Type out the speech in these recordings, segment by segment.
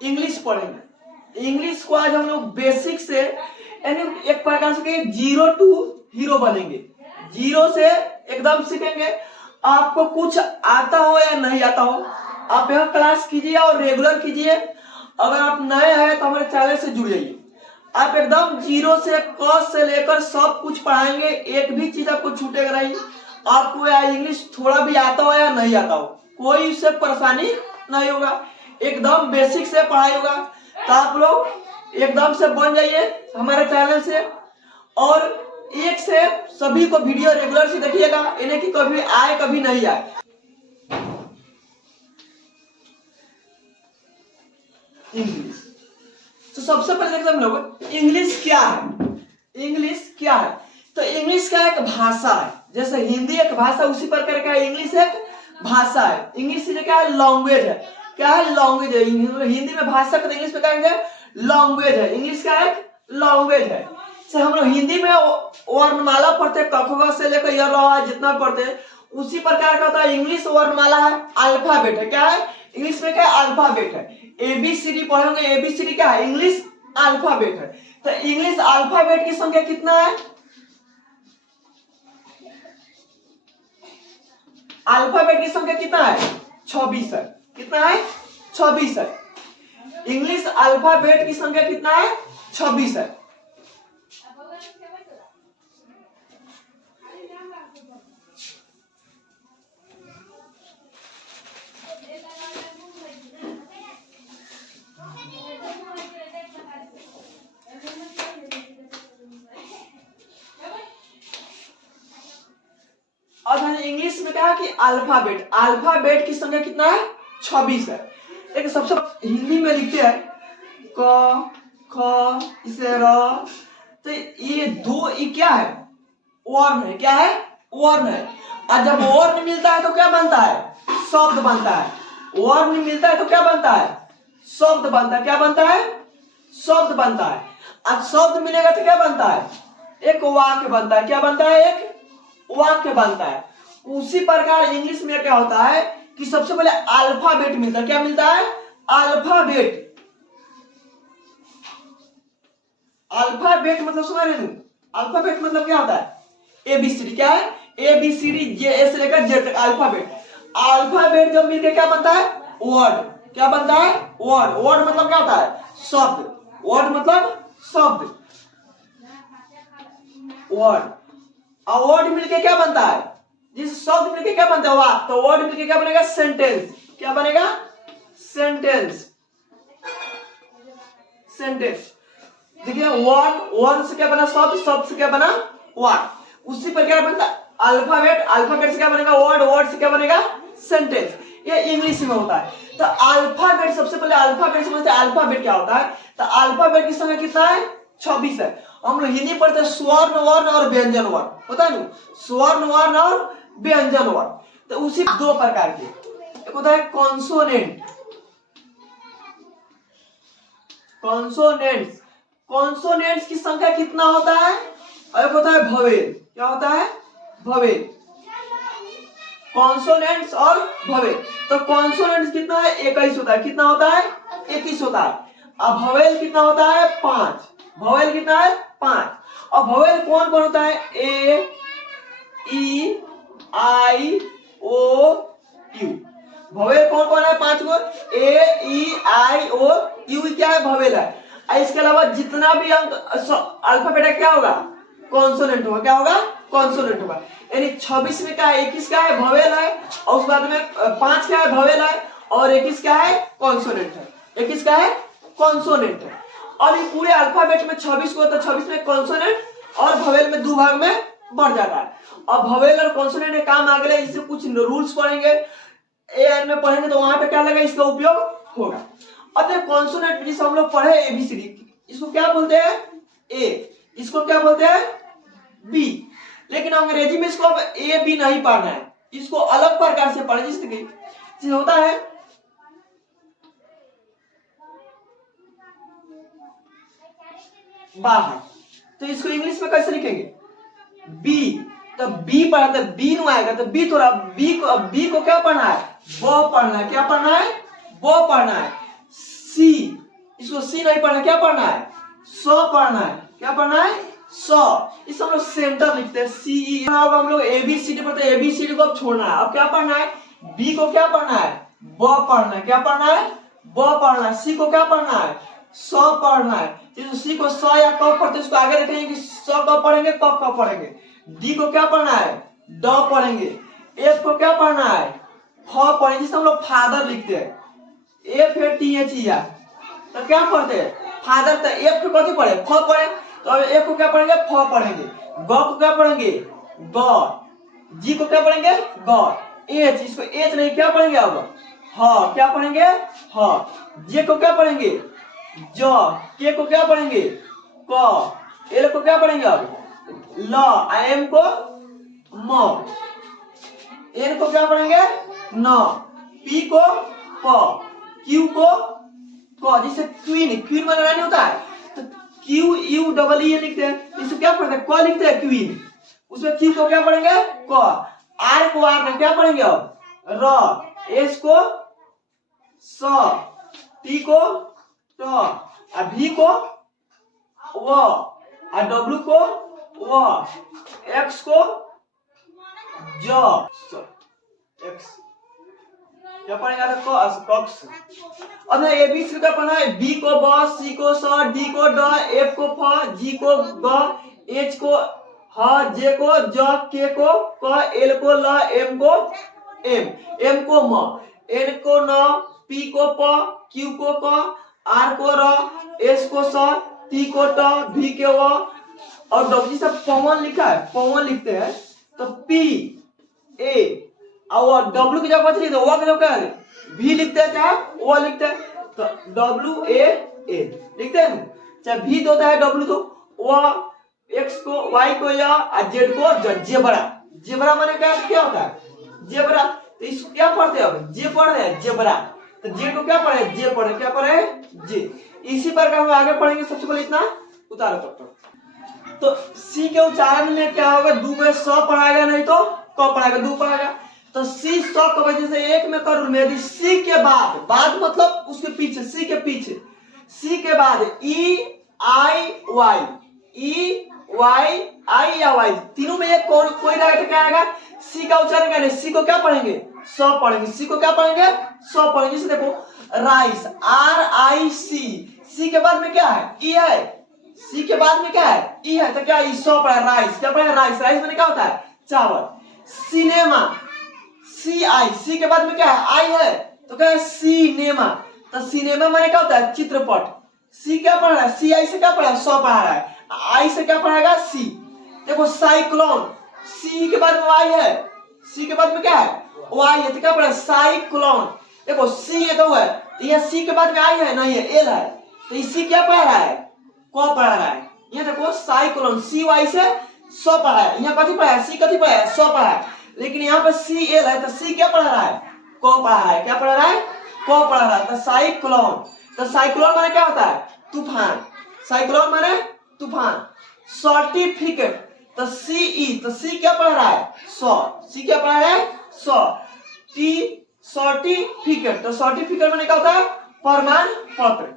English पढ़ेंगे। English को आज हम लोग बेसिक से यानी एक प्रकार से 0 टू हीरो बनेंगे। 0 से एकदम सीखेंगे। आपको कुछ आता हो या नहीं आता हो, आप यहाँ क्लास कीजिए और रेगुलर कीजिए। अगर आप नए हैं तो हमारे चैनल से जुड़ जाइए। आप एकदम 0 से क से लेकर सब कुछ पढ़ाएंगे, एक भी चीज आपको छूटेगा नहीं। आपको या इंग्लिश थोड़ा भी आता हो या नहीं आता हो, कोई इससे परेशानी नहीं होगा। एकदम बेसिक से पढ़ाई होगा। तो आप लोग एकदम से बन जाइए हमारे चैनल से, और एक से सभी को वीडियो रेगुलर से देखिएगा, इन्हें कि कभी आए कभी नहीं आए। इंग्लिश तो सबसे पहले देखते हैं हम लोग इंग्लिश क्या है। इंग्लिश क्या है? तो इंग्लिश का एक भाषा है, जैसे हिंदी एक भाषा उसी प्रकार का इंग्लिश एक भाषा है। इंग्लिश क्या है? लैंग्वेज है। क्या है? लैंग्वेज है। हिंदी में भाषा को इंग्लिश में कहेंगे लैंग्वेज है। इंग्लिश का एक लैंग्वेज है। से हम लोग हिंदी में वर्णमाला पढ़ते हैं, क से लेकर य जितना पढ़ते हैं उसी प्रकार का होता है। इंग्लिश वर्णमाला है, अल्फाबेट है। क्या है? इंग्लिश में क्या है? अल्फाबेट है। एबीसीडी पढ़ेंगे, एबीसीडी क्या है? इंग्लिश अल्फाबेट है। तो इंग्लिश अल्फाबेट की संख्या कितना है? अल्फाबेट की संख्या कितना है? 26 है। कितना है? 26 है। इंग्लिश अल्फाबेट की संख्या कितना है? 26 है। और इंग्लिश में क्या है कि अल्फाबेट, अल्फाबेट की संख्या कितना है? 26 है। एक सबसे हिंदी में लिखते हैं क ख इसे र। तो ये दो ये क्या है? वर्ण है। क्या है? वर्ण है। और जब वर्ण मिलता है तो क्या बनता है? शब्द बनता है। वर्ण मिलता है तो क्या बनता है? शब्द बनता है। क्या बनता है? शब्द बनता है। अब शब्द मिलेगा तो क्या बनता है? एक वाक्य बनता है। क्या बनता है? एक वाक्य बनता है। उसी प्रकार इंग्लिश में क्या होता है कि सबसे पहले अल्फाबेट मिलता है। क्या मिलता है? अल्फाबेट। अल्फाबेट मतलब सुना रहे? अल्फाबेट मतलब क्या होता है? एबीसीडी। क्या है? एबीसीडी जे से लेकर जेड तक अल्फाबेट। अल्फाबेट जब मिलकर क्या बनता है? वर्ड। क्या बनता है? वर्ड। वर्ड मतलब क्या होता है? शब्द। वर्ड मतलब शब्द। वर्ड। और वर्ड मिलके क्या बनता है? जिस शब्द मिलके क्या बनता है? वाक्य। तो वर्ड मिलके क्या बनेगा? सेंटेंस। क्या बनेगा? सेंटेंस। सेंटेंस। देखिए वर्ड, वर्ड से क्या बना? शब्द, शब्द से क्या बना? वाक्य। उसी प्रकार बनता अल्फाबेट, अल्फाबेट से क्या बनेगा? वर्ड, वर्ड से क्या बनेगा? सेंटेंस। ये इंग्लिश में होता है। तो अल्फाबेट सबसे पहले अल्फाबेट समझते हैं। अल्फाबेट क्या होता है? तो अल्फाबेट की संख्या कितना है? 26 है। हम लोग हिंदी पढ़ते हैं स्वर्ण वर्ण और व्यंजन वर्ण, होता है ना? स्वर्ण वर्ण और व्यंजन वर्ण। तो उसी दो प्रकार के, एक होता है कॉन्सोनेंट। कॉन्सोनेंट्स, कॉन्सोनेंट्स की संख्या कितना होता है? और एक होता है भवेल। क्या होता है? भवेल। कॉन्सोनेंट्स और भवेल। तो कॉन्सोनेंट्स कितना है? 21 होता है। कितना होता है? 21 होता है। अब भवेल कितना होता है? 5। भवेल कितना है? 5। और भवेल कौन कौन होता है? ए, ई, आई, ओ, यू। भवेल कौन कौन है? 5 गो। ए, ई, आई, ओ, यू क्या है? भवेल है। इसके अलावा जितना भी अंक अल्फाबेट क्या होगा? कॉन्सोनेंट होगा। क्या होगा? कॉन्सोनेंट होगा। यानी 26 में क्या है? 21 का है? भवेल है। और उस बाद में 5 क्या है? भवेल है। और 21 क्या है? कॉन्सोनेंट है। 21 का है? कॉन्सोनेंट है। और ये पूरे अल्फाबेट में 26 को, तो 26 में कॉन्सोनेंट और भवेल में 2 भाग में बढ़ जाता है। और भवेल और कॉन्सोनेंट के काम आगे लगे, इससे कुछ रूल्स पढ़ेंगे, एआई में पढ़ेंगे तो वहां पे क्या लगा? इसका उपयोग होगा। अतः कॉन्सोनेंट जिसे हम लोग पढ़े एबीसीडी, इसको क्या बोलते हैं? ए। इसको क्या बोलते हैं? बी। लेकिन अंग्रेजी में इसको अब ए बी नहीं पढ़ना है, इसको अलग प्रकार से पढ़े। जिससे होता है बाहर, तो इसको इंग्लिश में कैसे लिखेंगे? बी। तो बी पढ़ा तो बी नु आएगा, तो बी थोड़ा बी को क्या पढ़ना है? ब पढ़ना है। क्या पढ़ना है? ब पढ़ना है। सी इसको सी नहीं पढ़ना, क्या पढ़ना है? सौ पढ़ना है। क्या पढ़ना है? सौ। इस हम लोग सेंटर लिखते हैं सी ई। अब हम लोग एबीसीडी पढ़ते हैं, एबीसीडी को अब छोड़ना है। अब क्या पढ़ना है? बी को क्या पढ़ना है? ब पढ़ना है। क्या पढ़ना है? ब पढ़ना है। सी को क्या पढ़ना है? सौ पढ़ना है। तो सी को सौ या क पढ़ते उसको आगे देखेंगे कि सौ कब पढ़ेंगे, क कब पढ़ेंगे। डी को क्या पढ़ना है? ड पढ़ेंगे। एफ को क्या पढ़ना है? फ पढ़ेंगे, जिसे हम लोग फादर लिखते हैं। एफ है टी एच ई आर, तो क्या पढ़ते हैं? फादर। तो एफ को कथी पढ़े? फ पढ़े। तो अब एफ को क्या पढ़ेंगे? फ पढ़ेंगे। ग को क्या पढ़ेंगे? ग। जी को क्या पढ़ेंगे? ग। एच, इसको एच नहीं, क्या पढ़ेंगे अब? ह। क्या पढ़ेंगे? ह। जे को क्या पढ़ेंगे? ज। के को क्या पढ़ेंगे? क। एल को क्या पढ़ेंगे अब? ल। एम को म। एन को क्या पढ़ेंगे? न। पी को प। क्यू को क। जैसे क्वीन, क्वीन माने रानी होता है, तो क्यू यू डबल ई लिखते हैं। इसे क्या पढ़ते हैं? क लिखते हैं क्वीन। उसमें क्यू को क्या पढ़ेंगे? क। आर को आर में क्या पढ़ेंगे अब? र। एस को स। टी को ट। भी को व। डब्ल्यू को व। एक्स को ज। एक्स क्या पढ़ेगा? कॉक्स। अब एबीसी का पढ़ना है। बी को ब, सी को स, डी को ड, एफ को फ, जी को ग, एच को ह, जे को ज, के को क, एल को ल, एम को एम, एम को म, एन को न, पी को प, क्यू को क, आर को र, एस को स, टी को ट, भी के व और डब्ल्यू सब पवन लिखा है, पवन लिखते हैं। तो पी ए और डब्ल्यू की जगह लिखते हैं, की जगह भी लिखते हैं चाहे ओ लिखते हैं। तो डब्ल्यू ए ए लिखते हैं, चाहे भी तो होता है डब्ल्यू तो ओ, एक्स को वाई को या और जेड को जेबरा। जेबरा माने क्या होता है? जेबरा। तो इसको क्या पढ़ते हैं? अब जे पढ़ रहे हैं, जेबरा। तो जे को क्या पढ़े? जे पढ़े। क्या पढ़े? जे। इसी प्रकार हम आगे पढ़ेंगे। सबसे पहले इतना उतारो तब। तो सी के उच्चारण में क्या होगा? दू में स पढ़ाएगा, नहीं तो क पढ़ाएगा, दू पढ़ाएगा। तो सी सौ के वजह से एक में करूँ में, यदि सी के बाद, बाद मतलब उसके पीछे, सी के पीछे, सी के बाद ई आई वाई, ई वाई आई या वाई, तीनों में एक कोई रहेगा तो क्या आएगा? सी का उच्चारण करेंगे। सी को क्या पढ़ेंगे? सौ पढ़ेंगे। सी को क्या पढ़ेंगे? सौ पढ़ेंगे। जैसे देखो राइस, आर आई सी, सी के बाद में क्या है? ई है। सी के बाद में क्या है? ई है, तो क्या ई सौ पढ़ा? राइस। क्या पढ़ा? राइस। राइस में क्या होता है? चावल। सिनेमा, सी आई, सी के बाद में क्या है? आई है, तो क्या है? सिनेमा। तो सिनेमा माने क्या होता है? चित्रपट। सी क्या पढ़ रहा है? सी आई से क्या पढ़ा है? सौ पढ़ा रहा है। आई से क्या पढ़ाएगा? सी। देखो साइक्लोन, सी के बाद में आई है, सी के बाद में क्या है? वाई है, तो क्या पढ़ा? साइक्लोन। देखो सी ये तो है, तो यहाँ सी के बाद में आई है, नहीं है, एल है, तो सी क्या पढ़ रहा है? को पढ़ रहा है। ये देखो साइक्लोन, सी वाई से सौ पढ़ा है। यहाँ कथी पढ़ा है? सी कथी पढ़ा है? सौ पढ़ा है। लेकिन यहाँ पे सी एल है, तो सी क्या पढ़ रहा है? को पढ़ रहा है। क्या पढ़ रहा है? को पढ़ रहा है। तो साइक्लोन। तो साइक्लोन माने क्या होता है? तूफान। साइक्लोन माने तूफान। सर्टिफिकेट, तो सी ई, तो सी क्या पढ़ रहा है? सौ। सी क्या पढ़ रहा है? सौ। टी सर्टिफिकेट, तो सर्टिफिकेट माने क्या होता है? प्रमाण पत्र।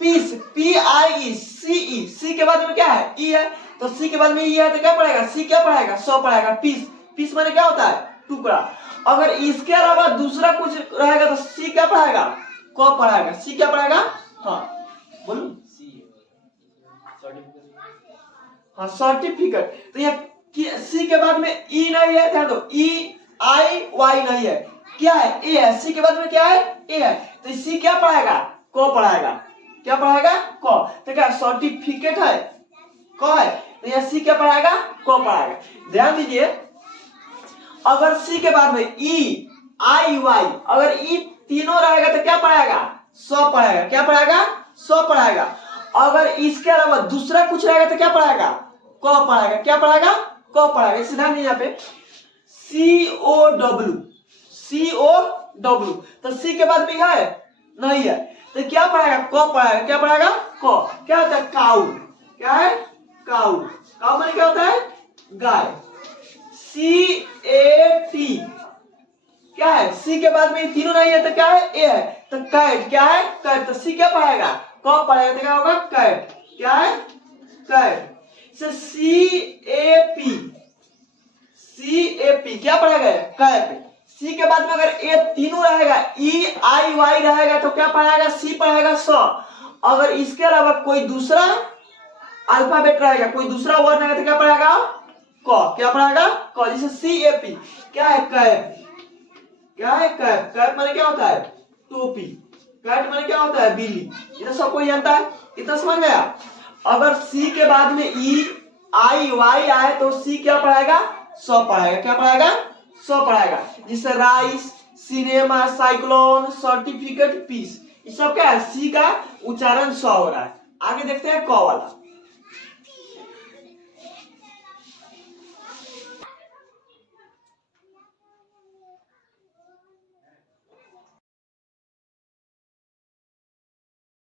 पीस, पी आई ई, सी ई, सी के बाद में क्या है? ई है, तो सी के बाद में ई है, तो क्या पढ़ेगा? सी क्या पढ़ेगा? सौ पढ़ेगा। पीस, पीस माने क्या होता है? टुकड़ा। अगर इसके अलावा दूसरा कुछ रहेगा तो सी क्या पढ़ाएगा? को पढ़ाएगा। सी क्या पढ़ाएगा? हाँ बोलो। हाँ सर्टिफिकेट। तो ये सी के बाद में ई नहीं है, ध्यान दो, ई आई वाई नहीं है, क्या है? ए है। सी के बाद में क्या है? ए है, तो सी क्या पढ़ाएगा? को पढ़ाएगा। क्या पढ़ाएगा? को। तो क्या सर्टिफिकेट है? को है, तो यह सी क्या पढ़ाएगा? को पढ़ाएगा। ध्यान दीजिए, अगर सी के बाद में ई आई वाई, अगर ई तीनों रहेगा तो क्या पढ़ाएगा? सौ पढ़ाएगा। क्या पढ़ाएगा? सौ पढ़ाएगा। अगर इसके अलावा दूसरा कुछ रहेगा तो क्या पढ़ाएगा? को पढ़ाएगा। क्या पढ़ाएगा? को पढ़ाएगा। इस ध्यान दीजिए, यहाँ पे सी ओ डब्ल्यू, सी ओ डब्ल्यू, तो सी के बाद भी है, नहीं है, तो क्या पढ़ाएगा? को पढ़ाएगा। क्या पढ़ाएगा? को। क्या होता है? काउ। क्या है? काउ। काउ माने क्या होता है? गाय। सी ए टी, क्या है? सी के बाद में तीनों नहीं है, तो क्या है? ए है, तो कैट क्या है? कैट। तो सी क्या पढ़ाएगा? कब पढ़ाएगा? तो क्या होगा? कैट। क्या है? कैट। CAP क्या पढ़ाएगा? कैप। सी के बाद में अगर ए तीनों रहेगा, EIY रहेगा तो क्या पढ़ाएगा? सी पढ़ाएगा स। अगर इसके अलावा कोई दूसरा अल्फाबेट रहेगा, कोई दूसरा वर्ड रहेगा तो क्या पढ़ाएगा? क। क्या पढ़ाएगा? क। जैसे CAP क्या है? कैप। क्या है? कैप। कैप माने क्या होता है? टोपी। कैट माने क्या होता है? बिल्ली। ये तो सब कोई जानता है। इतना समझ गया? अगर सी के बाद में EIY आए तो सी क्या पढ़ाएगा? स पढ़ाएगा। क्या पढ़ाएगा? स पढ़ाएगा। जिससे rice, cinema, cyclone, certificate, peace, ये सब क्या है? सी का उच्चारण स हो रहा है। आगे देखते हैं क वाला।